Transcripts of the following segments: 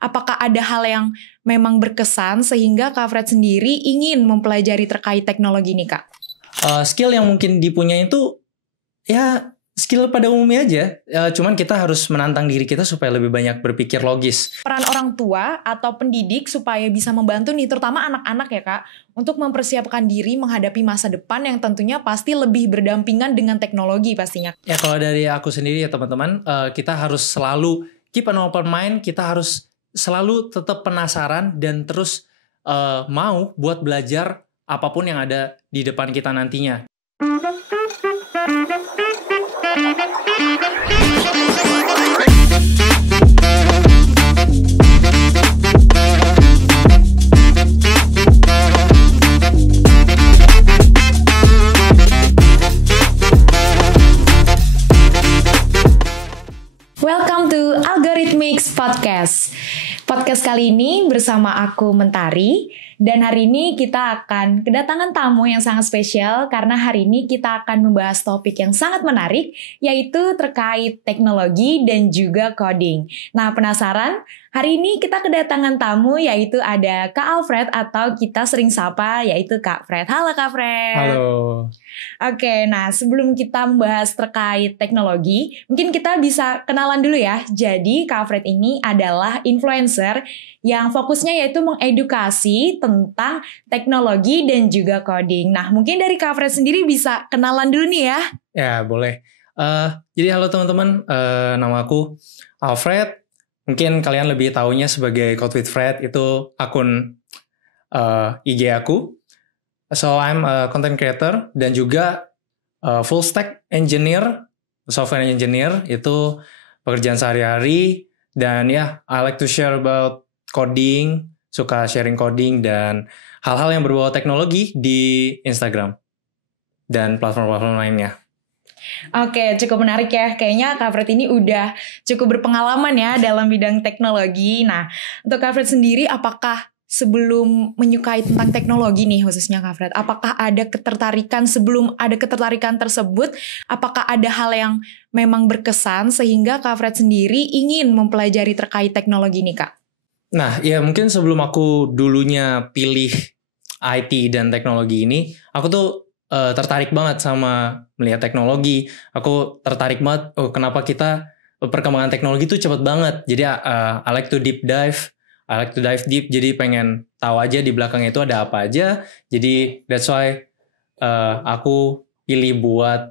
Apakah ada hal yang memang berkesan sehingga Kak Fred sendiri ingin mempelajari terkait teknologi ini, Kak? Skill yang mungkin dipunyai itu ya skill pada umumnya aja. Cuman kita harus menantang diri kita supaya lebih banyak berpikir logis. Peran orang tua atau pendidik supaya bisa membantu nih, terutama anak-anak ya Kak, untuk mempersiapkan diri menghadapi masa depan yang tentunya pasti lebih berdampingan dengan teknologi pastinya. Ya kalau dari aku sendiri ya teman-teman, kita harus selalu keep an open mind, kita harus selalu tetap penasaran dan terus mau buat belajar apapun yang ada di depan kita nantinya. Welcome to Algorithmics Podcast. Podcast kali ini bersama aku Mentari. Dan hari ini kita akan kedatangan tamu yang sangat spesial karena hari ini kita akan membahas topik yang sangat menarik, yaitu terkait teknologi dan juga coding. Nah, penasaran? Hari ini kita kedatangan tamu yaitu ada Kak Alfred atau kita sering sapa yaitu Kak Fred. Halo Kak Fred. Halo. Oke, nah sebelum kita membahas terkait teknologi, mungkin kita bisa kenalan dulu ya. Jadi Kak Fred ini adalah influencer yang fokusnya yaitu mengedukasi tentang teknologi dan juga coding. Nah, mungkin dari Kak Fred sendiri bisa kenalan dulu nih ya. Ya, boleh. Jadi halo teman-teman, nama aku Alfred. Mungkin kalian lebih taunya sebagai Code with Fred, itu akun IG aku. So, I'm a content creator dan juga full stack engineer, software engineer, itu pekerjaan sehari-hari. Dan ya, I like to share about coding, suka sharing coding dan hal-hal yang berbau teknologi di Instagram dan platform-platform lainnya. Oke, cukup menarik ya. Kayaknya Kak Fred ini udah cukup berpengalaman ya dalam bidang teknologi. Nah, untuk Kak Fred sendiri, apakah sebelum menyukai tentang teknologi nih khususnya Kak Fred, apakah ada ketertarikan sebelum ada ketertarikan tersebut, apakah ada hal yang memang berkesan sehingga Kak Fred sendiri ingin mempelajari terkait teknologi nih Kak? Nah, ya mungkin sebelum aku dulunya pilih IT dan teknologi ini, aku tuh tertarik banget sama melihat teknologi. Aku tertarik banget, kenapa perkembangan teknologi tuh cepet banget. Jadi I like to deep dive, I like to dive deep. Jadi pengen tahu aja di belakangnya itu ada apa aja. Jadi that's why aku pilih buat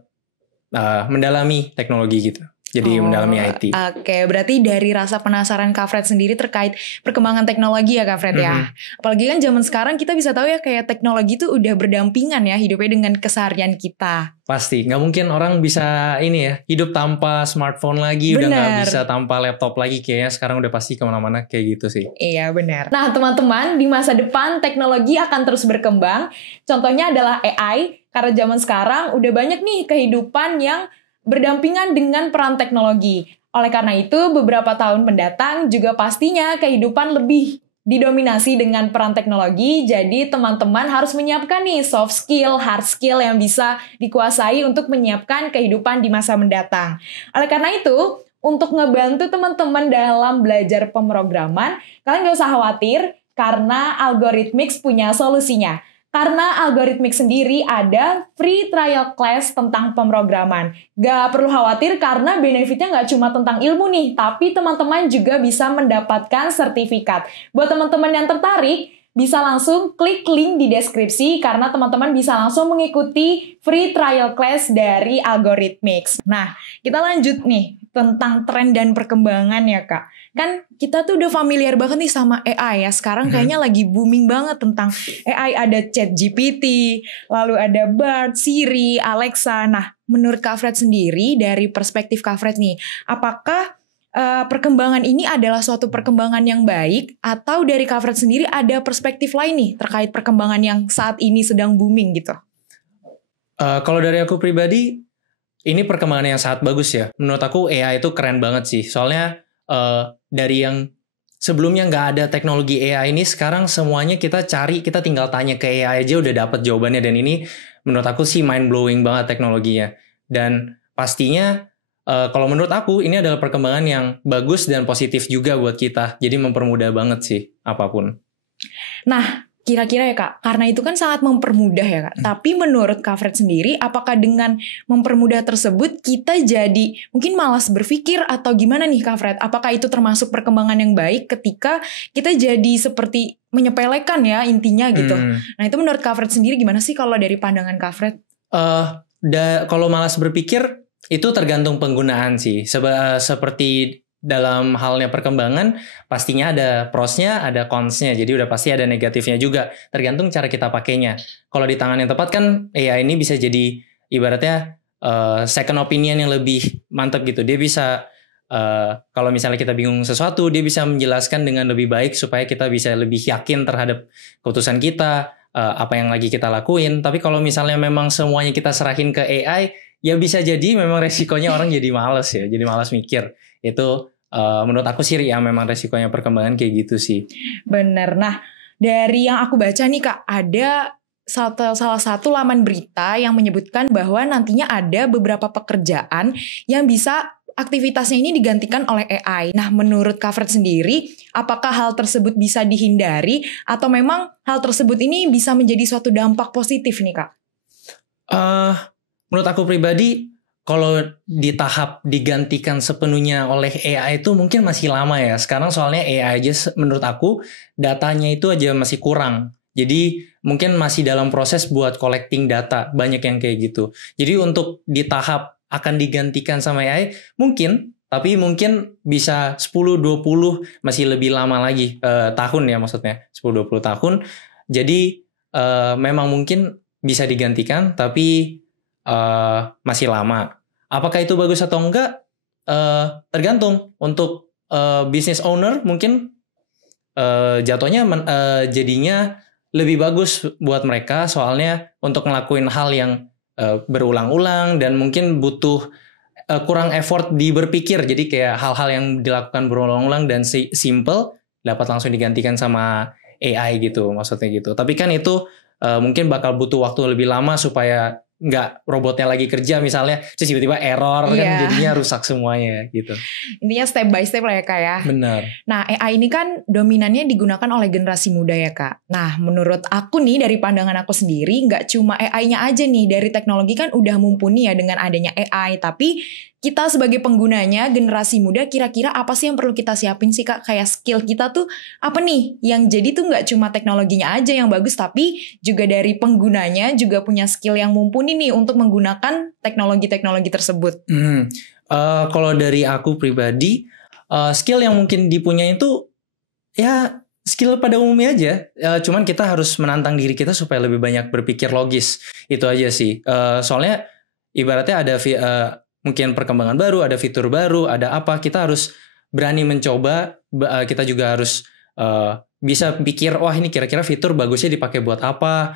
mendalami teknologi gitu. Jadi mendalami IT. Oke, berarti dari rasa penasaran Kak Fred sendiri terkait perkembangan teknologi ya Kak Fred ya. Apalagi kan zaman sekarang kita bisa tahu ya kayak teknologi itu udah berdampingan ya hidupnya dengan keseharian kita. Pasti, nggak mungkin orang bisa ini ya hidup tanpa smartphone lagi, bener. Udah nggak bisa tanpa laptop lagi kayaknya sekarang udah pasti kemana-mana kayak gitu sih. Iya benar. Nah teman-teman, di masa depan teknologi akan terus berkembang. Contohnya adalah AI, karena zaman sekarang udah banyak nih kehidupan yang berdampingan dengan peran teknologi. Oleh karena itu, beberapa tahun mendatang juga pastinya kehidupan lebih didominasi dengan peran teknologi. Jadi teman-teman harus menyiapkan nih soft skill, hard skill yang bisa dikuasai untuk menyiapkan kehidupan di masa mendatang. Oleh karena itu, untuk ngebantu teman-teman dalam belajar pemrograman, kalian gak usah khawatir karena Algorithmics punya solusinya. Karena Algorithmics sendiri ada free trial class tentang pemrograman. Gak perlu khawatir karena benefitnya gak cuma tentang ilmu nih, tapi teman-teman juga bisa mendapatkan sertifikat. Buat teman-teman yang tertarik, bisa langsung klik link di deskripsi karena teman-teman bisa langsung mengikuti free trial class dari Algorithmics. Nah, kita lanjut nih tentang tren dan perkembangan ya Kak. Kan kita tuh udah familiar banget nih sama AI ya. Sekarang kayaknya lagi booming banget tentang AI. Ada ChatGPT, lalu ada Bard, Siri, Alexa. Nah, menurut Kak Fred sendiri dari perspektif Kak Fred nih, apakah perkembangan ini adalah suatu perkembangan yang baik atau dari Kak Fred sendiri ada perspektif lain nih terkait perkembangan yang saat ini sedang booming gitu? Kalau dari aku pribadi, ini perkembangan yang sangat bagus ya. Menurut aku AI itu keren banget sih. Soalnya dari yang sebelumnya nggak ada teknologi AI ini, sekarang semuanya kita cari, kita tinggal tanya ke AI aja udah dapet jawabannya. Dan ini menurut aku sih mind blowing banget teknologinya. Dan pastinya kalau menurut aku ini adalah perkembangan yang bagus dan positif juga buat kita. Jadi mempermudah banget sih apapun. Nah, kira-kira ya Kak, karena itu kan sangat mempermudah ya Kak. Tapi menurut Kak Fred sendiri, apakah dengan mempermudah tersebut kita jadi mungkin malas berpikir atau gimana nih Kak Fred? Apakah itu termasuk perkembangan yang baik ketika kita jadi seperti menyepelekan ya intinya gitu. Nah itu menurut Kak Fred sendiri gimana sih kalau dari pandangan Kak Fred? Kalau malas berpikir itu tergantung penggunaan sih. Seperti dalam halnya perkembangan pastinya ada prosnya, ada consnya. Jadi udah pasti ada negatifnya juga. Tergantung cara kita pakainya. Kalau di tangan yang tepat kan AI ini bisa jadi ibaratnya second opinion yang lebih mantap gitu. Dia bisa kalau misalnya kita bingung sesuatu, dia bisa menjelaskan dengan lebih baik supaya kita bisa lebih yakin terhadap keputusan kita, apa yang lagi kita lakuin. Tapi kalau misalnya memang semuanya kita serahin ke AI, ya bisa jadi memang resikonya orang jadi malas ya, jadi malas mikir. Itu menurut aku sih ya memang resikonya perkembangan kayak gitu sih. Bener. Nah dari yang aku baca nih Kak, ada salah satu laman berita yang menyebutkan bahwa nantinya ada beberapa pekerjaan yang bisa aktivitasnya ini digantikan oleh AI. Nah menurut Kak Fred sendiri, apakah hal tersebut bisa dihindari atau memang hal tersebut ini bisa menjadi suatu dampak positif nih Kak? Menurut aku pribadi, kalau di tahap digantikan sepenuhnya oleh AI itu mungkin masih lama ya. Sekarang soalnya AI aja menurut aku datanya itu aja masih kurang. Jadi mungkin masih dalam proses buat collecting data. Banyak yang kayak gitu. Jadi untuk di tahap akan digantikan sama AI mungkin. Tapi mungkin bisa 10-20 masih lebih lama lagi. Tahun ya maksudnya. 10-20 tahun. Jadi memang mungkin bisa digantikan tapi masih lama. Apakah itu bagus atau enggak? Tergantung. Untuk business owner mungkin jatuhnya jadinya lebih bagus buat mereka, soalnya untuk ngelakuin hal yang berulang-ulang dan mungkin butuh kurang effort di berpikir. Jadi kayak hal-hal yang dilakukan berulang-ulang dan simple dapat langsung digantikan sama AI gitu, maksudnya gitu. Tapi kan itu mungkin bakal butuh waktu lebih lama supaya nggak robotnya lagi kerja misalnya, terus tiba-tiba error kan jadinya rusak semuanya gitu. Intinya step by step lah ya Kak ya. Benar. Nah AI ini kan dominannya digunakan oleh generasi muda ya Kak. Nah menurut aku nih dari pandangan aku sendiri, nggak cuma AI-nya aja nih, dari teknologi kan udah mumpuni ya dengan adanya AI, tapi kita sebagai penggunanya, generasi muda, kira-kira apa sih yang perlu kita siapin sih Kak? Kayak skill kita tuh apa nih? Yang jadi tuh nggak cuma teknologinya aja yang bagus, tapi juga dari penggunanya juga punya skill yang mumpuni nih untuk menggunakan teknologi-teknologi tersebut. Kalau dari aku pribadi, skill yang mungkin dipunyai itu ya skill pada umumnya aja. Cuman kita harus menantang diri kita supaya lebih banyak berpikir logis. Itu aja sih. Soalnya ibaratnya ada mungkin perkembangan baru, ada fitur baru, ada apa, kita harus berani mencoba. Kita juga harus bisa pikir, wah ini kira-kira fitur bagusnya dipakai buat apa,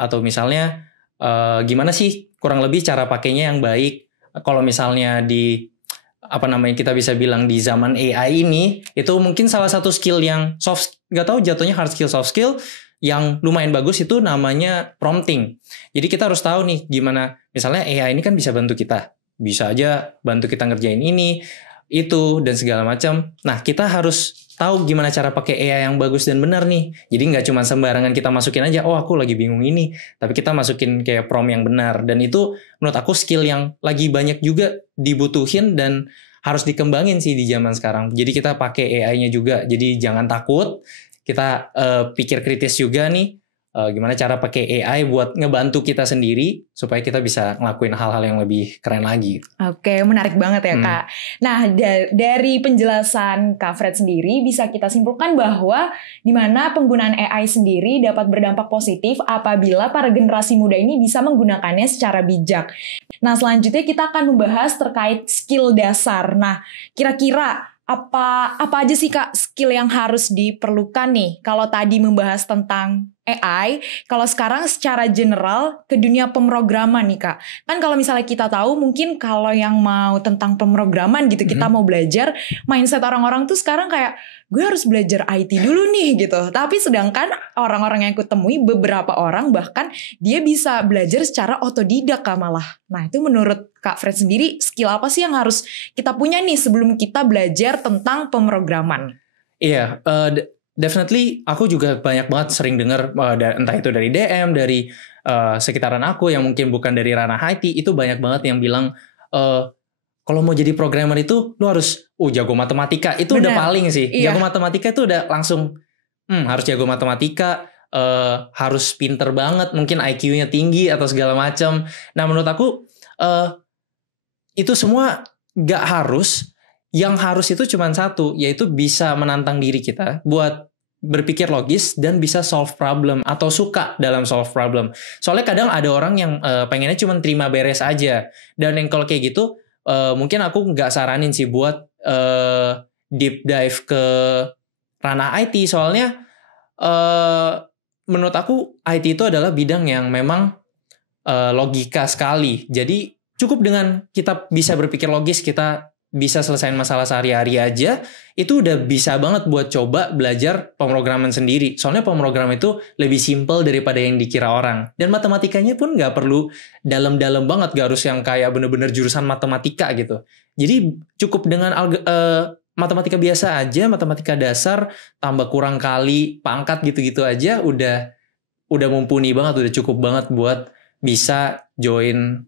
atau misalnya gimana sih kurang lebih cara pakainya yang baik. Kalau misalnya kita bisa bilang di zaman AI ini, itu mungkin salah satu skill yang gak tahu jatuhnya hard skill, soft skill yang lumayan bagus itu namanya prompting. Jadi kita harus tahu nih gimana, misalnya AI ini kan bisa bantu kita. Bisa aja bantu kita ngerjain ini, itu, dan segala macam. Nah, kita harus tahu gimana cara pakai AI yang bagus dan benar nih. Jadi nggak cuma sembarangan kita masukin aja, oh aku lagi bingung ini. Tapi kita masukin kayak prompt yang benar. Dan itu menurut aku skill yang lagi banyak juga dibutuhin dan harus dikembangin sih di zaman sekarang. Jadi kita pakai AI-nya juga. Jadi jangan takut. Kita pikir kritis juga nih. Gimana cara pakai AI buat ngebantu kita sendiri supaya kita bisa ngelakuin hal-hal yang lebih keren lagi. Oke, menarik banget ya Kak. Nah dari penjelasan Kak Fred sendiri bisa kita simpulkan bahwa di mana penggunaan AI sendiri dapat berdampak positif apabila para generasi muda ini bisa menggunakannya secara bijak. Nah selanjutnya kita akan membahas terkait skill dasar. Nah kira-kira apa aja sih Kak skill yang harus diperlukan nih? Kalau tadi membahas tentang AI, kalau sekarang secara general ke dunia pemrograman nih Kak. Kan kalau misalnya kita tahu mungkin kalau yang mau tentang pemrograman gitu, kita mau belajar, mindset orang-orang tuh sekarang kayak gue harus belajar IT dulu nih gitu. Tapi sedangkan orang-orang yang aku temui, beberapa orang bahkan dia bisa belajar secara otodidak Kak malah. Nah itu menurut Kak Fred sendiri, skill apa sih yang harus kita punya nih sebelum kita belajar tentang pemrograman? Iya, definitely aku juga banyak banget sering dengar entah itu dari DM, dari sekitaran aku yang mungkin bukan dari ranah IT, itu banyak banget yang bilang kalau mau jadi programmer itu lu harus jago matematika. Itu udah paling sih. Iya. Jago matematika itu udah langsung harus jago matematika, harus pinter banget, mungkin IQ-nya tinggi atau segala macam. Nah, menurut aku itu semua gak harus. Yang harus itu cuma satu, yaitu bisa menantang diri kita buat berpikir logis dan bisa solve problem atau suka dalam solve problem. Soalnya kadang ada orang yang pengennya cuma terima beres aja. Dan yang kalau kayak gitu, mungkin aku nggak saranin sih buat deep dive ke ranah IT. Soalnya menurut aku IT itu adalah bidang yang memang logika sekali. Jadi cukup dengan kita bisa berpikir logis, kita bisa selesaiin masalah sehari-hari aja, itu udah bisa banget buat coba belajar pemrograman sendiri. Soalnya pemrograman itu lebih simple daripada yang dikira orang. Dan matematikanya pun nggak perlu dalam-dalam banget, gak harus yang kayak bener-bener jurusan matematika gitu. Jadi cukup dengan matematika biasa aja, matematika dasar, tambah kurang kali, pangkat gitu-gitu aja, udah mumpuni banget, udah cukup banget buat bisa join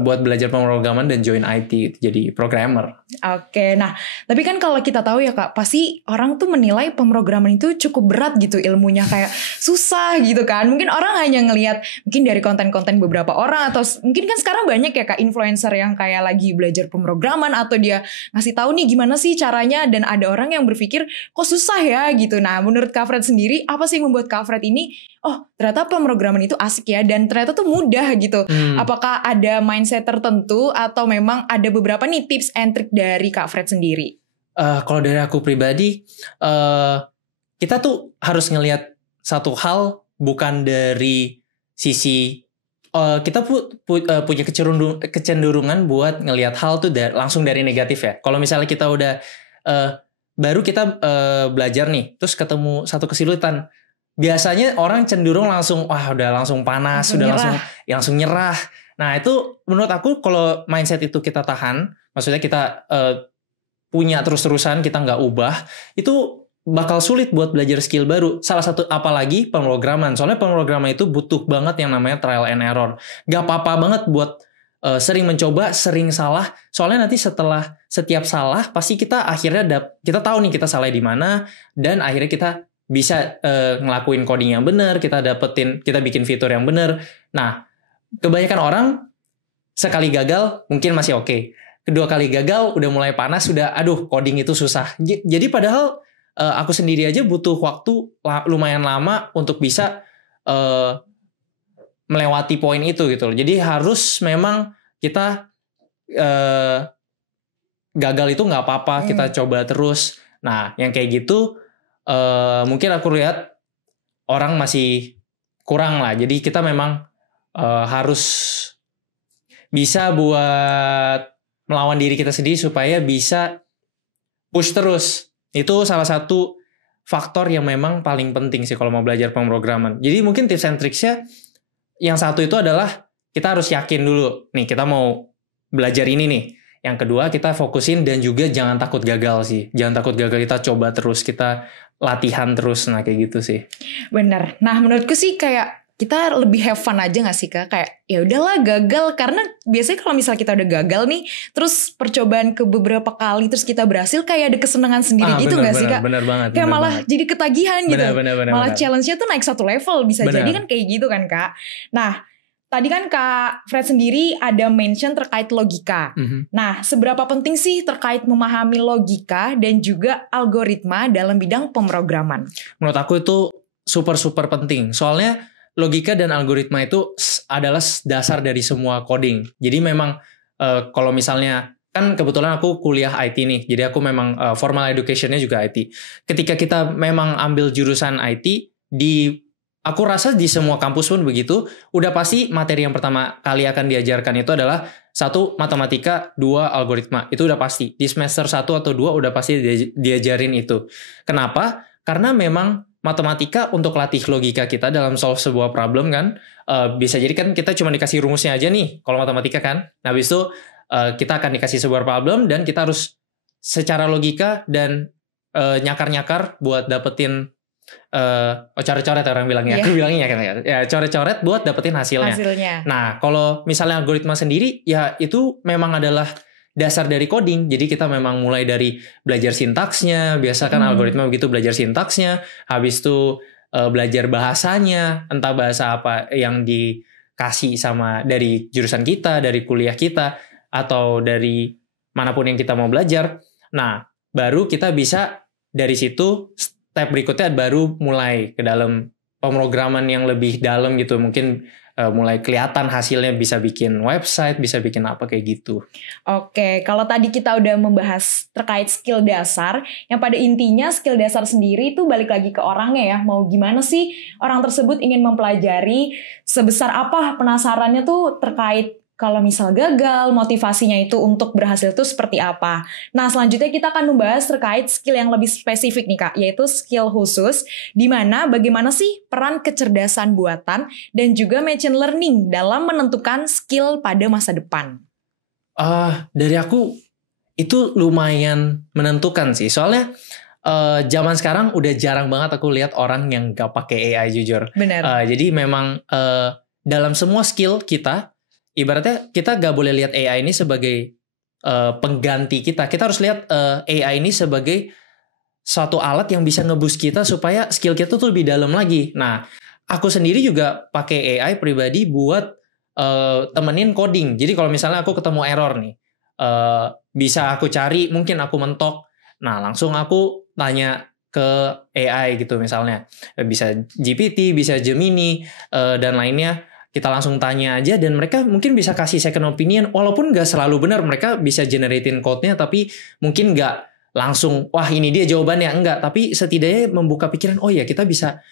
buat belajar pemrograman dan join IT gitu, jadi programmer. Oke, nah tapi kan kalau kita tahu ya Kak, pasti orang tuh menilai pemrograman itu cukup berat gitu ilmunya, kayak susah gitu kan. Mungkin orang hanya ngelihat mungkin dari konten-konten beberapa orang, atau mungkin kan sekarang banyak ya Kak influencer yang kayak lagi belajar pemrograman atau dia ngasih tahu nih gimana sih caranya, dan ada orang yang berpikir kok susah ya gitu. Nah menurut Kak Fred sendiri, apa sih yang membuat Kak Fred ini ternyata pemrograman itu asik ya, dan ternyata tuh mudah gitu. Apakah ada mindset tertentu atau memang ada beberapa nih tips and trick dari Kak Fred sendiri? Kalau dari aku pribadi, kita tuh harus ngelihat satu hal bukan dari sisi kita punya kecenderungan buat ngelihat hal tuh langsung dari negatif ya. Kalau misalnya kita udah baru kita belajar nih, terus ketemu satu kesulitan, biasanya orang cenderung langsung udah langsung panas, langsung nyerah. Nah itu menurut aku kalau mindset itu kita tahan, maksudnya kita punya terus-terusan, kita nggak ubah, itu bakal sulit buat belajar skill baru. Salah satu apalagi pemrograman, soalnya pemrograman itu butuh banget yang namanya trial and error. Gak apa-apa banget buat sering mencoba, sering salah. Soalnya nanti setelah setiap salah pasti kita akhirnya kita tahu nih kita salah di mana, dan akhirnya kita bisa ngelakuin coding yang benar, kita bikin fitur yang benar. Nah, kebanyakan orang sekali gagal mungkin masih oke. Kedua kali gagal udah mulai panas, coding itu susah. Jadi padahal aku sendiri aja butuh waktu lumayan lama untuk bisa melewati poin itu gitu loh. Jadi harus memang kita gagal itu nggak apa-apa, kita coba terus. Nah, yang kayak gitu mungkin aku lihat orang masih kurang lah. Jadi kita memang harus bisa buat melawan diri kita sendiri supaya bisa push terus. Itu salah satu faktor yang memang paling penting sih kalau mau belajar pemrograman. Jadi mungkin tips and tricksnya yang satu itu adalah kita harus yakin dulu nih kita mau belajar ini nih. Yang kedua kita fokusin dan juga jangan takut gagal sih. Jangan takut gagal, kita coba terus, kita latihan terus. Nah kayak gitu sih. Bener. Nah menurutku sih kayak kita lebih have fun aja gak sih Kak? Kayak ya udahlah gagal, karena biasanya kalau misalnya kita udah gagal nih, terus percobaan ke beberapa kali terus kita berhasil, kayak ada kesenangan sendiri gitu gak sih Kak? Bener banget. Kayak malah jadi ketagihan gitu. Malah bener. challenge-nya tuh naik satu level, bisa jadi kan kayak gitu kan Kak. Nah tadi kan Kak Fred sendiri ada mention terkait logika. Nah, seberapa penting sih terkait memahami logika dan juga algoritma dalam bidang pemrograman? Menurut aku itu super penting. Soalnya logika dan algoritma itu adalah dasar dari semua coding. Jadi memang kalau misalnya, kan kebetulan aku kuliah IT nih, jadi aku memang formal education-nya juga IT. Ketika kita memang ambil jurusan IT, di aku rasa di semua kampus pun begitu, udah pasti materi yang pertama kali akan diajarkan itu adalah 1 matematika, 2 algoritma. Itu udah pasti. Di semester 1 atau 2 udah pasti diajarin itu. Kenapa? Karena memang matematika untuk latih logika kita dalam solve sebuah problem kan. Bisa jadi kan kita cuma dikasih rumusnya aja nih kalau matematika kan. Nah habis itu kita akan dikasih sebuah problem dan kita harus secara logika dan nyakar-nyakar buat dapetin coret-coret orang bilangnya. Aku bilangnya kan ya coret-coret buat dapetin hasilnya. Nah kalau misalnya algoritma sendiri ya itu memang adalah dasar dari coding. Jadi kita memang mulai dari belajar sintaksnya. Biasa kan algoritma begitu, belajar sintaksnya. Habis itu belajar bahasanya, entah bahasa apa yang dikasih sama dari jurusan kita, dari kuliah kita, atau dari manapun yang kita mau belajar. Nah, baru kita bisa dari situ step berikutnya baru mulai ke dalam pemrograman yang lebih dalam gitu. Mungkin mulai kelihatan hasilnya, bisa bikin website, bisa bikin apa kayak gitu. Oke, kalau tadi kita udah membahas terkait skill dasar, yang pada intinya skill dasar sendiri itu balik lagi ke orangnya ya. Mau gimana sih orang tersebut ingin mempelajari, sebesar apa penasarannya tuh terkait kalau misal gagal, motivasinya itu untuk berhasil itu seperti apa. Nah, selanjutnya kita akan membahas terkait skill yang lebih spesifik nih Kak, yaitu skill khusus, di mana bagaimana sih peran kecerdasan buatan dan juga machine learning dalam menentukan skill pada masa depan. Dari aku, itu lumayan menentukan sih. Soalnya zaman sekarang udah jarang banget aku lihat orang yang gak pakai AI jujur. Benar. Jadi memang dalam semua skill kita, ibaratnya kita gak boleh lihat AI ini sebagai pengganti kita. Kita harus lihat AI ini sebagai suatu alat yang bisa nge-boost kita supaya skill kita tuh lebih dalam lagi. Nah, aku sendiri juga pakai AI pribadi buat temenin coding. Jadi kalau misalnya aku ketemu error nih, bisa aku cari, mungkin aku mentok. Nah, langsung aku tanya ke AI gitu misalnya. Bisa GPT, bisa Gemini, dan lainnya. Kita langsung tanya aja dan mereka mungkin bisa kasih second opinion walaupun nggak selalu benar. Mereka bisa generatein code-nya tapi mungkin nggak langsung wah ini dia jawabannya, enggak, tapi setidaknya membuka pikiran, oh ya kita bisa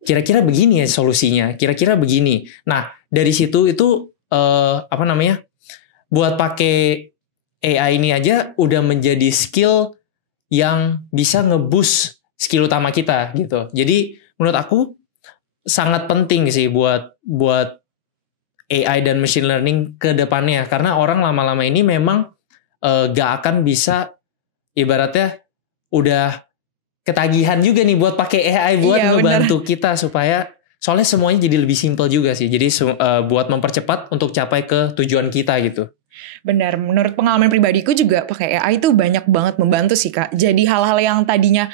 kira-kira begini ya solusinya, kira-kira begini. Nah dari situ itu buat pakai AI ini aja udah menjadi skill yang bisa nge-boost skill utama kita gitu. Jadi menurut aku sangat penting sih buat AI dan machine learning ke depannya. Karena orang lama-lama ini memang gak akan bisa, ibaratnya udah ketagihan juga nih buat pakai AI buat ngebantu kita supaya, soalnya semuanya jadi lebih simple juga sih. Jadi buat mempercepat untuk capai ke tujuan kita gitu. Benar, menurut pengalaman pribadiku juga pakai AI itu banyak banget membantu sih Kak. Jadi hal-hal yang tadinya,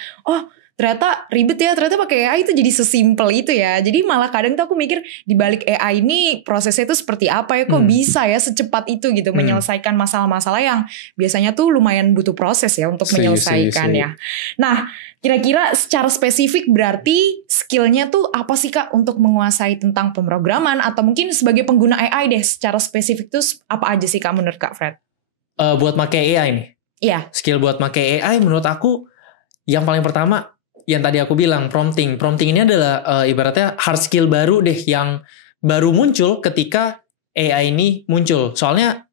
ternyata ribet ya, ternyata pakai AI itu jadi sesimpel itu ya. Jadi malah kadang tuh aku mikir di balik AI ini prosesnya itu seperti apa ya, kok bisa ya secepat itu gitu menyelesaikan masalah-masalah yang biasanya tuh lumayan butuh proses ya untuk menyelesaikan ya. Nah, kira-kira secara spesifik berarti skillnya tuh apa sih Kak untuk menguasai tentang pemrograman atau mungkin sebagai pengguna AI deh secara spesifik tuh apa aja sih Kak menurut Kak Fred? Buat pakai AI nih? Iya. Skill buat pakai AI menurut aku yang paling pertama yang tadi aku bilang prompting. Prompting ini adalah ibaratnya hard skill baru deh yang baru muncul ketika AI ini muncul. Soalnya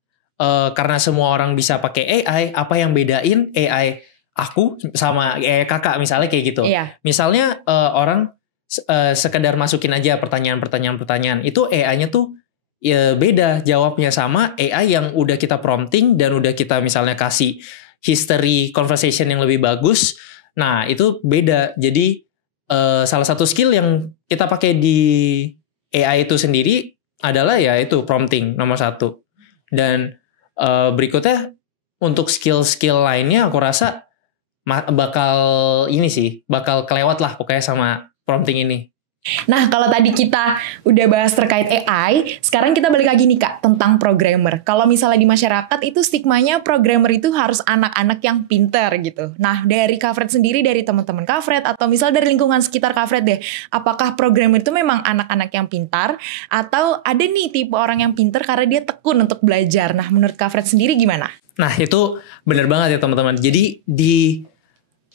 karena semua orang bisa pakai AI, apa yang bedain AI aku sama AI kakak misalnya kayak gitu. Iya. Misalnya orang sekedar masukin aja pertanyaan-pertanyaan, itu AI-nya tuh ya beda jawabnya sama AI yang udah kita prompting dan udah kita misalnya kasih history conversation yang lebih bagus. Nah itu beda. Jadi salah satu skill yang kita pakai di AI itu sendiri adalah ya itu prompting nomor 1. Dan berikutnya untuk skill-skill lainnya aku rasa bakal kelewat lah pokoknya sama prompting ini. Nah, kalau tadi kita udah bahas terkait AI, sekarang kita balik lagi nih Kak tentang programmer. Kalau misalnya di masyarakat itu stigmanya programmer itu harus anak-anak yang pinter gitu. Nah, dari Kak Fred sendiri, dari teman-teman Kak Fred atau misal dari lingkungan sekitar Kak Fred deh, apakah programmer itu memang anak-anak yang pintar atau ada nih tipe orang yang pinter karena dia tekun untuk belajar? Nah, menurut Kak Fred sendiri gimana? Nah, itu benar banget ya teman-teman. Jadi di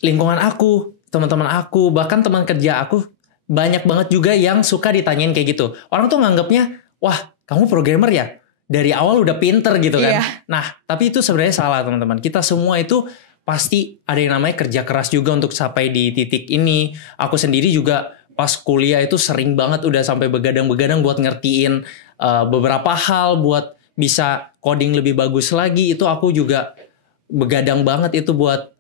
lingkungan aku, teman-teman aku, bahkan teman kerja aku banyak banget juga yang suka ditanyain kayak gitu. Orang tuh nganggapnya, wah kamu programmer ya? Dari awal udah pinter gitu kan. Iya. Nah, tapi itu sebenarnya salah teman-teman. Kita semua itu pasti ada yang namanya kerja keras juga untuk sampai di titik ini. Aku sendiri juga pas kuliah itu sering banget udah sampai begadang-begadang buat ngertiin beberapa hal, buat bisa coding lebih bagus lagi. Itu aku juga begadang banget itu buat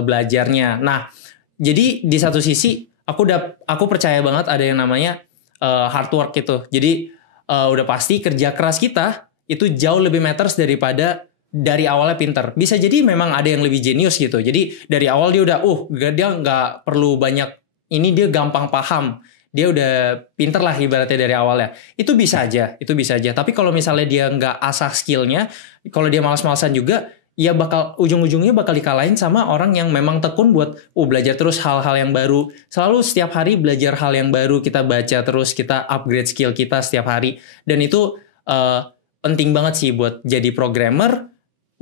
belajarnya. Nah, jadi di satu sisi aku percaya banget ada yang namanya hard work gitu. Jadi udah pasti kerja keras kita itu jauh lebih matters daripada dari awalnya pinter. Bisa jadi memang ada yang lebih jenius gitu. Jadi dari awal dia udah dia nggak perlu banyak ini, dia gampang paham. Dia udah pinter lah ibaratnya dari awalnya. Itu bisa aja. Tapi kalau misalnya dia nggak asah skillnya, kalau dia malas-malasan juga, ya bakal ujung-ujungnya bakal dikalahin sama orang yang memang tekun buat belajar terus hal-hal yang baru. Selalu setiap hari belajar hal yang baru, kita baca terus, kita upgrade skill kita setiap hari. Dan itu penting banget sih buat jadi programmer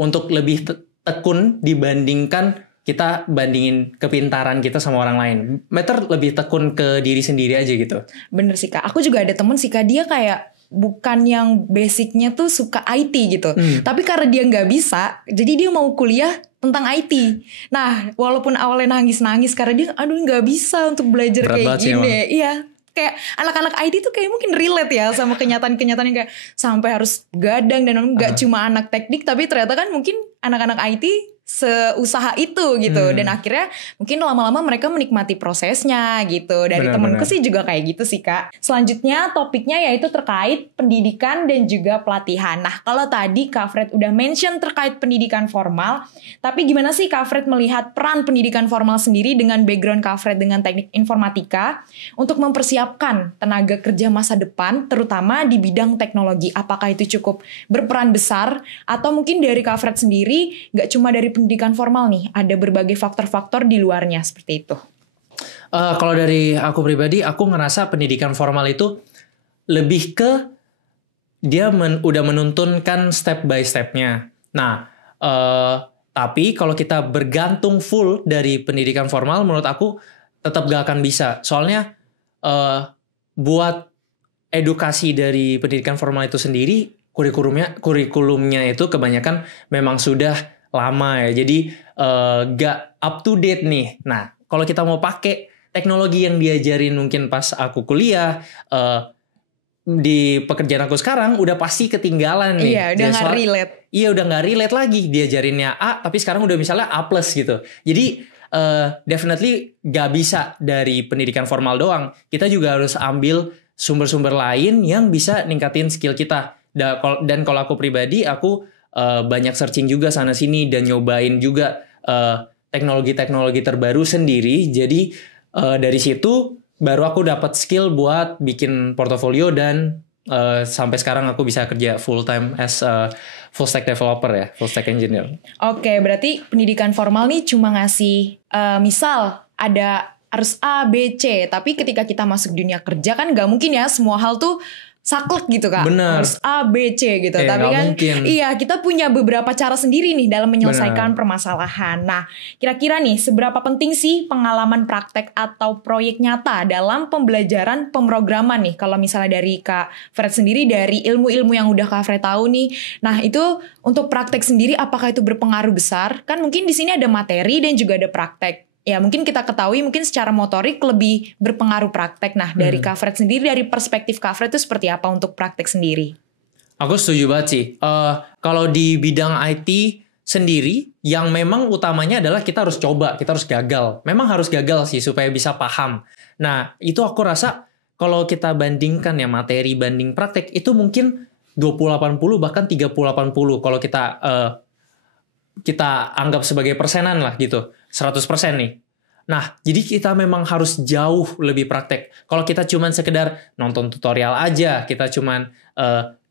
untuk lebih tekun dibandingkan kita bandingin kepintaran kita sama orang lain. Better lebih tekun ke diri sendiri aja gitu. Bener sih Kak. Aku juga ada temen sih Kak, dia kayak bukan yang basicnya tuh suka IT gitu. Tapi karena dia nggak bisa, jadi dia mau kuliah tentang IT. Nah, walaupun awalnya nangis-nangis karena dia aduh nggak bisa untuk belajar Berat kayak gini. Iya. Kayak anak-anak IT tuh kayak mungkin relate ya sama kenyataan-kenyataan yang kayak sampai harus gadang dan nggak cuma anak teknik, tapi ternyata kan mungkin anak-anak IT seusaha itu gitu. Dan akhirnya mungkin lama-lama mereka menikmati prosesnya gitu. Dari temenku sih juga kayak gitu sih Kak. Selanjutnya topiknya yaitu terkait pendidikan dan juga pelatihan. Nah, kalau tadi Kak Fred udah mention terkait pendidikan formal, tapi gimana sih Kak Fred melihat peran pendidikan formal sendiri dengan background Kak Fred dengan teknik informatika untuk mempersiapkan tenaga kerja masa depan, terutama di bidang teknologi? Apakah itu cukup berperan besar, atau mungkin dari Kak Fred sendiri gak cuma dari pendidikan formal nih, ada berbagai faktor-faktor di luarnya seperti itu? Kalau dari aku pribadi, aku ngerasa pendidikan formal itu lebih ke dia udah menuntunkan step by stepnya. Nah, tapi kalau kita bergantung full dari pendidikan formal, menurut aku tetap gak akan bisa. Soalnya buat edukasi dari pendidikan formal itu sendiri, kurikulumnya itu kebanyakan memang sudah lama ya, jadi gak up to date nih. Nah, kalau kita mau pakai teknologi yang diajarin mungkin pas aku kuliah, di pekerjaan aku sekarang udah pasti ketinggalan nih. Iya, udah gak relate. Iya, udah gak relate lagi. Diajarinnya A, tapi sekarang udah misalnya A+ gitu. Jadi definitely gak bisa dari pendidikan formal doang. Kita juga harus ambil sumber-sumber lain yang bisa ningkatin skill kita. Dan kalau aku pribadi, aku banyak searching juga sana sini dan nyobain juga teknologi-teknologi terbaru sendiri. Jadi dari situ baru aku dapat skill buat bikin portofolio dan sampai sekarang aku bisa kerja full time as full stack developer ya, full stack engineer. Oke, berarti pendidikan formal nih cuma ngasih misal ada harus A, B, C, tapi ketika kita masuk dunia kerja kan nggak mungkin ya semua hal tuh saklek gitu Kak. Bener. Harus A, B, C gitu. Tapi kan mungkin. Iya, kita punya beberapa cara sendiri nih dalam menyelesaikan permasalahan. Nah, kira-kira nih seberapa penting sih pengalaman praktek atau proyek nyata dalam pembelajaran pemrograman nih? Kalau misalnya dari Kak Fred sendiri, dari ilmu-ilmu yang udah Kak Fred tahu nih. Nah, itu untuk praktek sendiri apakah itu berpengaruh besar? Kan mungkin di sini ada materi dan juga ada praktek. Ya mungkin kita ketahui mungkin secara motorik lebih berpengaruh praktek. Nah dari Kak Fred sendiri, dari perspektif Kak Fred itu seperti apa untuk praktek sendiri? Aku setuju banget sih. Kalau di bidang IT sendiri, yang memang utamanya adalah kita harus coba, kita harus gagal. Memang harus gagal sih supaya bisa paham. Nah itu aku rasa kalau kita bandingkan ya materi banding praktek, itu mungkin 20-80 bahkan 30-80 kalau kita anggap sebagai persenan lah gitu. 100% nih. Nah, jadi kita memang harus jauh lebih praktek. Kalau kita cuman sekedar nonton tutorial aja, kita cuman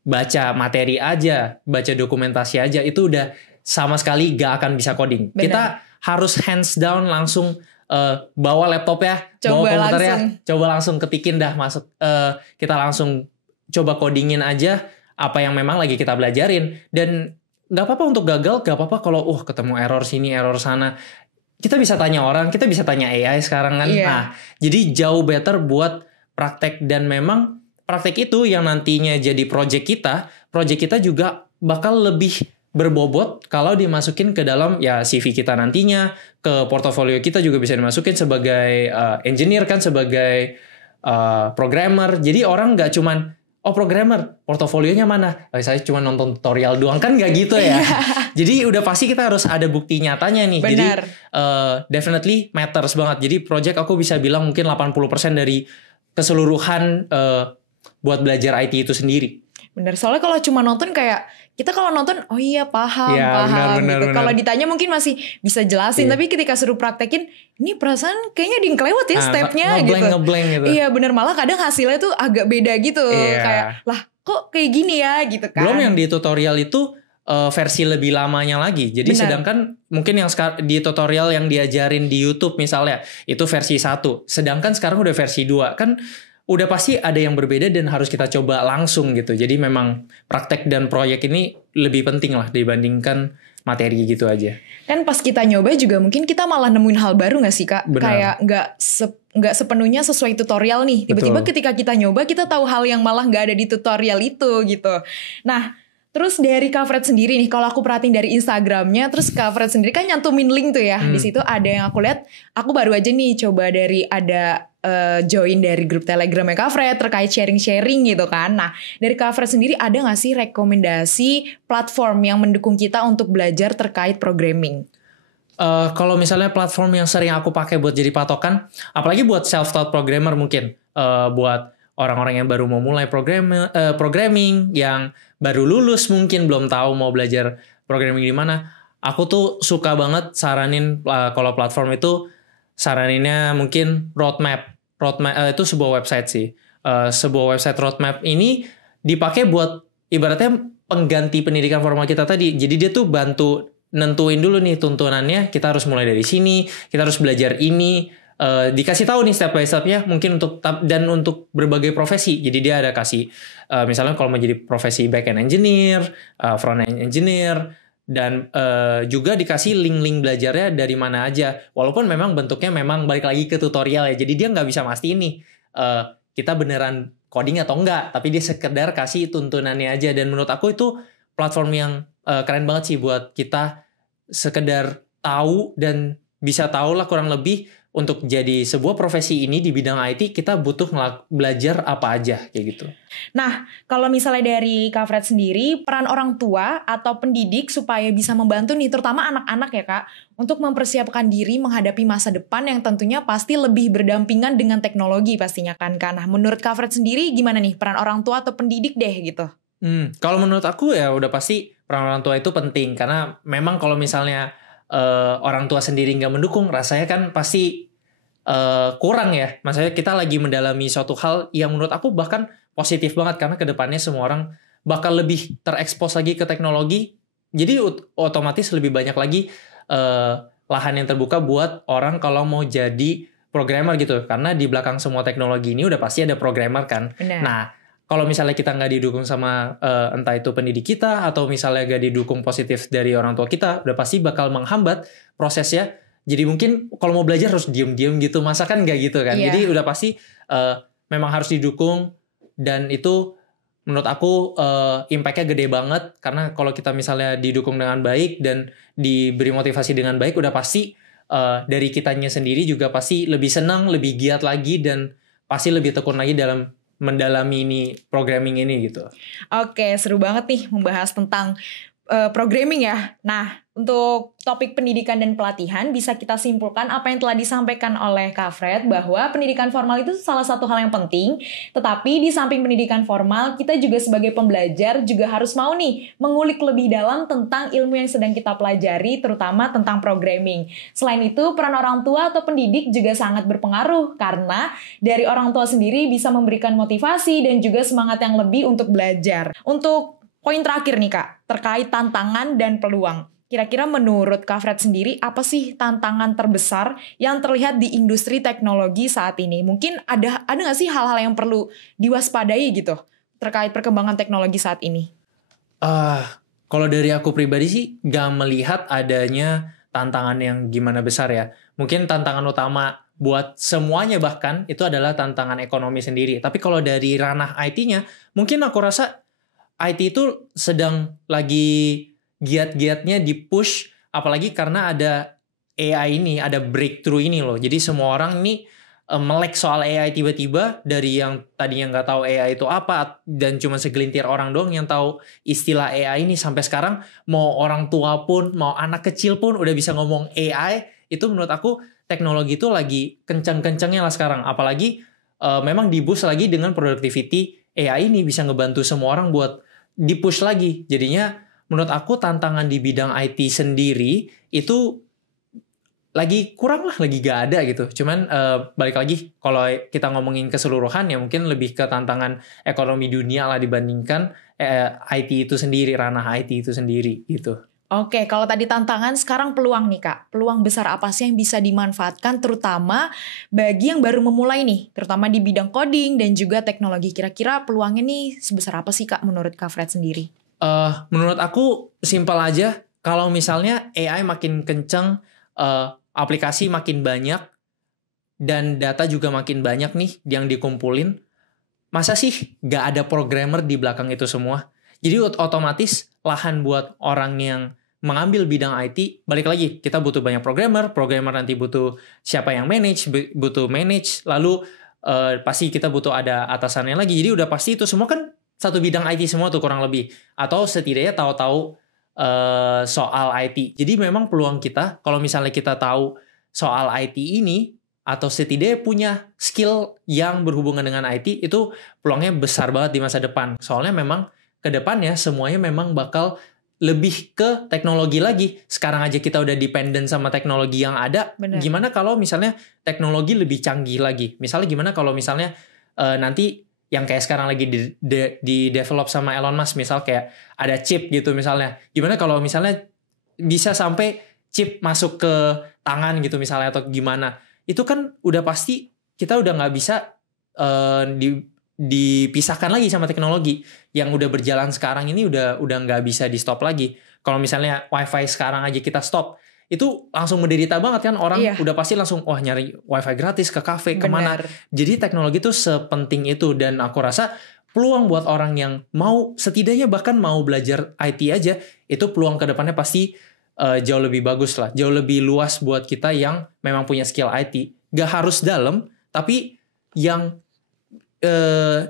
baca materi aja, baca dokumentasi aja, itu udah sama sekali gak akan bisa coding. Bener. Kita harus hands down langsung bawa laptop ya, bawa komputer ya, coba langsung ketikin dah masuk. Kita langsung coba codingin aja apa yang memang lagi kita belajarin. Dan gak apa-apa untuk gagal, gak apa-apa kalau ketemu error sini, error sana. kita bisa tanya orang, kita bisa tanya AI sekarang kan. Iya. Nah, jadi jauh better buat praktek, dan memang praktek itu yang nantinya jadi project kita juga bakal lebih berbobot kalau dimasukin ke dalam ya CV kita nantinya, ke portofolio kita juga bisa dimasukin sebagai engineer kan, sebagai programmer. Jadi orang nggak cuman programmer, portofolionya mana? Saya cuma nonton tutorial doang kan, nggak gitu ya. Jadi udah pasti kita harus ada bukti nyatanya nih. Benar. Jadi definitely matters banget. Jadi project aku bisa bilang mungkin 80% dari keseluruhan buat belajar IT itu sendiri. Bener, soalnya kalau cuma nonton kayak kita kalau nonton oh iya paham Ya, paham benar, gitu. benar. Kalau ditanya mungkin masih bisa jelasin, tapi ketika suruh praktekin ini perasaan kayaknya ada yang kelewat ya stepnya gitu. Ngeblank gitu. Iya bener, malah kadang hasilnya tuh agak beda gitu. Iya. Kayak lah kok kayak gini ya gitu kan. Belum yang di tutorial itu versi lebih lamanya lagi. Jadi Benar. sedangkan mungkin yang di tutorial yang diajarin di YouTube misalnya itu versi 1. Sedangkan sekarang udah versi 2. Kan udah pasti ada yang berbeda dan harus kita coba langsung gitu. Jadi memang praktek dan proyek ini lebih penting lah dibandingkan materi gitu aja. Kan pas kita nyoba juga mungkin kita malah nemuin hal baru gak sih Kak? Benar. Kayak nggak sepenuhnya sesuai tutorial nih. Tiba-tiba Betul. ketika kita nyoba kita tahu hal yang malah nggak ada di tutorial itu gitu. Nah terus dari Kak Fred sendiri nih, kalau aku perhatiin dari Instagramnya, terus Kak Fred sendiri kan nyantumin link tuh ya. Di situ ada yang aku lihat, aku baru aja nih coba dari ada join dari grup Telegramnya Kak Fred terkait sharing-sharing gitu kan. Nah dari Kak Fred sendiri ada gak sih rekomendasi platform yang mendukung kita untuk belajar terkait programming? Kalau misalnya platform yang sering aku pakai buat jadi patokan, apalagi buat self-taught programmer mungkin, buat orang-orang yang baru mau mulai programming, yang baru lulus mungkin belum tahu mau belajar programming di mana. Aku tuh suka banget saranin kalau platform itu saraninnya mungkin Roadmap itu sebuah website sih. Sebuah website Roadmap ini dipakai buat ibaratnya pengganti pendidikan formal kita tadi. Jadi dia tuh bantu nentuin dulu nih tuntunannya, kita harus mulai dari sini, kita harus belajar ini. Dikasih tahu nih step by stepnya mungkin untuk berbagai profesi. Jadi dia ada kasih misalnya kalau mau jadi profesi back end engineer, front end engineer, dan juga dikasih link-link belajarnya dari mana aja. Walaupun memang bentuknya memang balik lagi ke tutorial ya. Jadi dia nggak bisa mastiin nih kita beneran coding atau enggak, tapi dia sekedar kasih tuntunannya aja. Dan menurut aku itu platform yang keren banget sih buat kita sekedar tahu dan bisa tahu lah kurang lebih untuk jadi sebuah profesi ini di bidang IT kita butuh belajar apa aja kayak gitu. Nah, kalau misalnya dari Kak Fred sendiri, peran orang tua atau pendidik supaya bisa membantu nih, terutama anak-anak ya Kak, untuk mempersiapkan diri menghadapi masa depan yang tentunya pasti lebih berdampingan dengan teknologi pastinya kan. Nah, menurut Kak Fred sendiri gimana nih peran orang tua atau pendidik deh gitu? Kalau menurut aku ya udah pasti peran orang tua itu penting, karena memang kalau misalnya orang tua sendiri nggak mendukung, rasanya kan pasti kurang ya. Maksudnya kita lagi mendalami suatu hal yang menurut aku bahkan positif banget, karena kedepannya semua orang bakal lebih terekspos lagi ke teknologi. Jadi otomatis lebih banyak lagi lahan yang terbuka buat orang kalau mau jadi programmer gitu. Karena di belakang semua teknologi ini udah pasti ada programmer kan. Benar. Nah, kalau misalnya kita nggak didukung sama entah itu pendidik kita atau misalnya nggak didukung positif dari orang tua kita, udah pasti bakal menghambat prosesnya. Jadi mungkin kalau mau belajar harus diem-diem gitu, masa kan nggak gitu kan. Iya. Jadi udah pasti memang harus didukung, dan itu menurut aku impact-nya gede banget. Karena kalau kita misalnya didukung dengan baik dan diberi motivasi dengan baik, udah pasti dari kitanya sendiri juga pasti lebih senang, lebih giat lagi, dan pasti lebih tekun lagi dalam mendalami ini programming ini gitu. Oke, seru banget nih membahas tentang programming ya. Nah, untuk topik pendidikan dan pelatihan bisa kita simpulkan apa yang telah disampaikan oleh Kak Fred, bahwa pendidikan formal itu salah satu hal yang penting, tetapi di samping pendidikan formal kita juga sebagai pembelajar juga harus mau nih mengulik lebih dalam tentang ilmu yang sedang kita pelajari, terutama tentang programming. Selain itu, peran orang tua atau pendidik juga sangat berpengaruh, karena dari orang tua sendiri bisa memberikan motivasi dan juga semangat yang lebih untuk belajar. Untuk poin terakhir nih Kak, terkait tantangan dan peluang. Kira-kira menurut Kak Fred sendiri, apa sih tantangan terbesar yang terlihat di industri teknologi saat ini? Mungkin ada nggak sih hal-hal yang perlu diwaspadai gitu terkait perkembangan teknologi saat ini? Kalau dari aku pribadi sih gak melihat adanya tantangan yang gimana besar ya. Mungkin tantangan utama buat semuanya bahkan itu adalah tantangan ekonomi sendiri. Tapi kalau dari ranah IT-nya, mungkin aku rasa IT itu sedang lagi giat-giatnya di-push, apalagi karena ada AI ini, ada breakthrough ini loh. Jadi semua orang ini melek soal AI tiba-tiba, dari yang tadinya nggak tahu AI itu apa, dan cuma segelintir orang doang yang tahu istilah AI ini, sampai sekarang mau orang tua pun, mau anak kecil pun udah bisa ngomong AI. Itu menurut aku teknologi itu lagi kencang-kencangnya lah sekarang. Apalagi memang di-boost lagi dengan productivity AI ini bisa ngebantu semua orang buat di-push lagi. Jadinya menurut aku tantangan di bidang IT sendiri itu lagi kurang lah, lagi gak ada gitu. Cuman balik lagi, kalau kita ngomongin keseluruhan ya mungkin lebih ke tantangan ekonomi dunia lah dibandingkan IT itu sendiri, ranah IT itu sendiri gitu. Oke, kalau tadi tantangan, sekarang peluang nih Kak. Peluang besar apa sih yang bisa dimanfaatkan terutama bagi yang baru memulai nih, terutama di bidang coding dan juga teknologi. Kira-kira peluangnya nih sebesar apa sih Kak menurut Kak Fred sendiri? Menurut aku simpel aja, kalau misalnya AI makin kenceng, aplikasi makin banyak, dan data juga makin banyak nih yang dikumpulin, masa sih gak ada programmer di belakang itu semua? Jadi otomatis lahan buat orang yang mengambil bidang IT, balik lagi, kita butuh banyak programmer nanti butuh siapa yang butuh manage, lalu pasti kita butuh ada atasannya lagi. Jadi udah pasti itu semua kan satu bidang IT semua tuh kurang lebih. Atau setidaknya tahu-tahu soal IT. Jadi memang peluang kita, kalau misalnya kita tahu soal IT ini, atau setidaknya punya skill yang berhubungan dengan IT, itu peluangnya besar banget di masa depan. Soalnya memang ke depannya semuanya memang bakal lebih ke teknologi lagi. Sekarang aja kita udah dependent sama teknologi yang ada. Bener. Gimana kalau misalnya teknologi lebih canggih lagi? Misalnya gimana kalau misalnya nanti yang kayak sekarang lagi di develop sama Elon Musk, misal kayak ada chip gitu misalnya. Gimana kalau misalnya bisa sampai chip masuk ke tangan gitu misalnya, atau gimana? Itu kan udah pasti kita udah nggak bisa dipisahkan lagi sama teknologi yang udah berjalan sekarang ini, udah nggak bisa di stop lagi. Kalau misalnya wifi sekarang aja kita stop, itu langsung menderita banget kan orang. Iya. Udah pasti langsung nyari wifi gratis ke kafe kemana. Jadi teknologi itu sepenting itu, dan aku rasa peluang buat orang yang mau setidaknya bahkan mau belajar IT aja, itu peluang kedepannya pasti jauh lebih bagus lah, jauh lebih luas buat kita yang memang punya skill IT. Gak harus dalam, tapi yang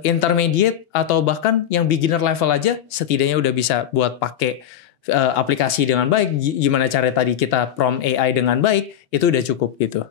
intermediate atau bahkan yang beginner level aja setidaknya udah bisa buat pakai aplikasi dengan baik. Gimana cara tadi kita prompt AI dengan baik, itu udah cukup gitu.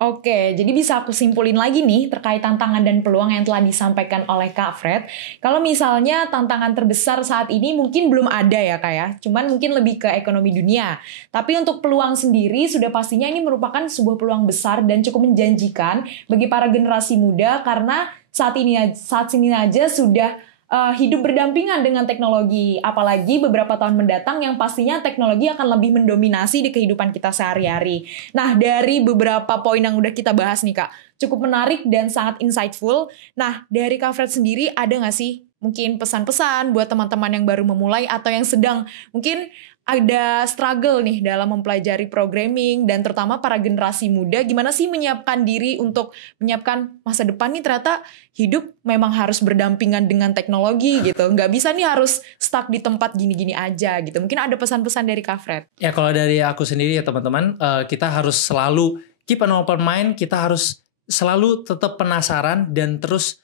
Oke, jadi bisa aku simpulin lagi nih terkait tantangan dan peluang yang telah disampaikan oleh Kak Fred. Kalau misalnya tantangan terbesar saat ini mungkin belum ada ya Kak ya, cuman mungkin lebih ke ekonomi dunia. Tapi untuk peluang sendiri sudah pastinya ini merupakan sebuah peluang besar dan cukup menjanjikan bagi para generasi muda, karena saat ini aja sudah hidup berdampingan dengan teknologi, apalagi beberapa tahun mendatang yang pastinya teknologi akan lebih mendominasi di kehidupan kita sehari-hari. Nah, dari beberapa poin yang udah kita bahas nih Kak, cukup menarik dan sangat insightful. Nah, dari Kak Fred sendiri ada nggak sih mungkin pesan-pesan buat teman-teman yang baru memulai atau yang sedang mungkin ada struggle nih dalam mempelajari programming, dan terutama para generasi muda, gimana sih menyiapkan diri untuk menyiapkan masa depan nih? Ternyata hidup memang harus berdampingan dengan teknologi gitu. Nggak bisa nih harus stuck di tempat gini-gini aja gitu. Mungkin ada pesan-pesan dari Kak Fred? Ya kalau dari aku sendiri ya teman-teman, kita harus selalu keep an open mind, kita harus selalu tetap penasaran dan terus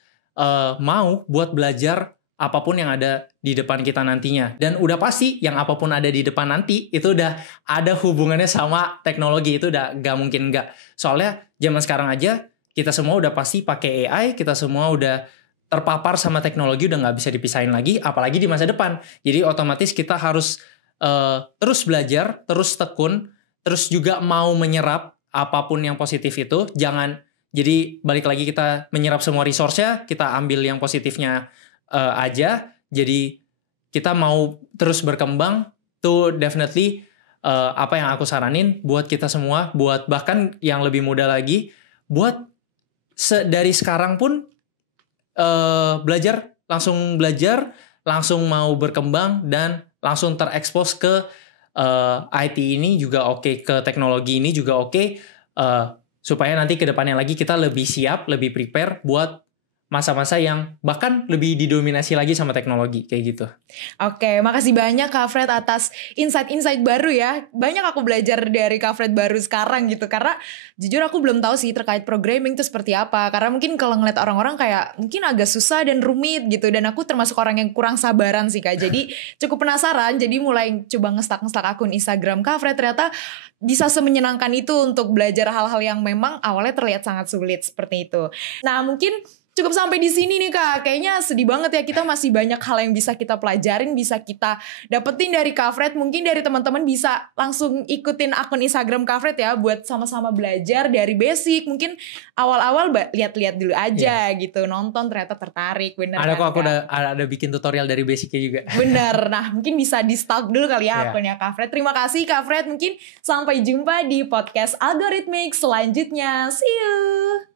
mau buat belajar apapun yang ada di depan kita nantinya. Dan udah pasti yang apapun ada di depan nanti itu udah ada hubungannya sama teknologi, itu udah gak mungkin enggak. Soalnya zaman sekarang aja kita semua udah pasti pakai AI, kita semua udah terpapar sama teknologi, udah gak bisa dipisahin lagi, apalagi di masa depan. Jadi otomatis kita harus terus belajar, terus tekun, terus juga mau menyerap apapun yang positif itu. Jangan, jadi balik lagi kita menyerap semua resource-nya, kita ambil yang positifnya aja. Jadi kita mau terus berkembang tuh definitely apa yang aku saranin buat kita semua, buat bahkan yang lebih muda lagi, buat dari sekarang pun belajar, langsung mau berkembang dan langsung terekspos ke IT ini juga oke, ke teknologi ini juga oke, supaya nanti ke depannya lagi kita lebih siap, lebih prepare buat masa-masa yang bahkan lebih didominasi lagi sama teknologi kayak gitu. Oke, makasih banyak Kak Fred atas insight-insight baru ya. Banyak aku belajar dari Kak Fred baru sekarang gitu. Karena jujur aku belum tahu sih terkait programming itu seperti apa. Karena mungkin kalau ngeliat orang-orang kayak mungkin agak susah dan rumit gitu. Dan aku termasuk orang yang kurang sabaran sih Kak. Jadi cukup penasaran. Jadi mulai coba ngestak-ngestak akun Instagram Kak Fred. Ternyata bisa semenyenangkan itu untuk belajar hal-hal yang memang awalnya terlihat sangat sulit seperti itu. Nah mungkin cukup sampai di sini nih Kak. Kayaknya sedih banget ya, kita masih banyak hal yang bisa kita pelajarin, bisa kita dapetin dari Kak Fred. Mungkin dari teman-teman bisa langsung ikutin akun Instagram Kak Fred ya, buat sama-sama belajar dari basic. Mungkin awal-awal lihat-lihat dulu aja gitu, nonton ternyata tertarik. Bener Ada kan, kok, aku Kak? ada bikin tutorial dari basicnya juga. Bener, nah mungkin bisa di stalk dulu kali ya Iya. akunnya Kak Fred. Terima kasih Kak Fred, mungkin sampai jumpa di podcast Algorithmic selanjutnya. See you!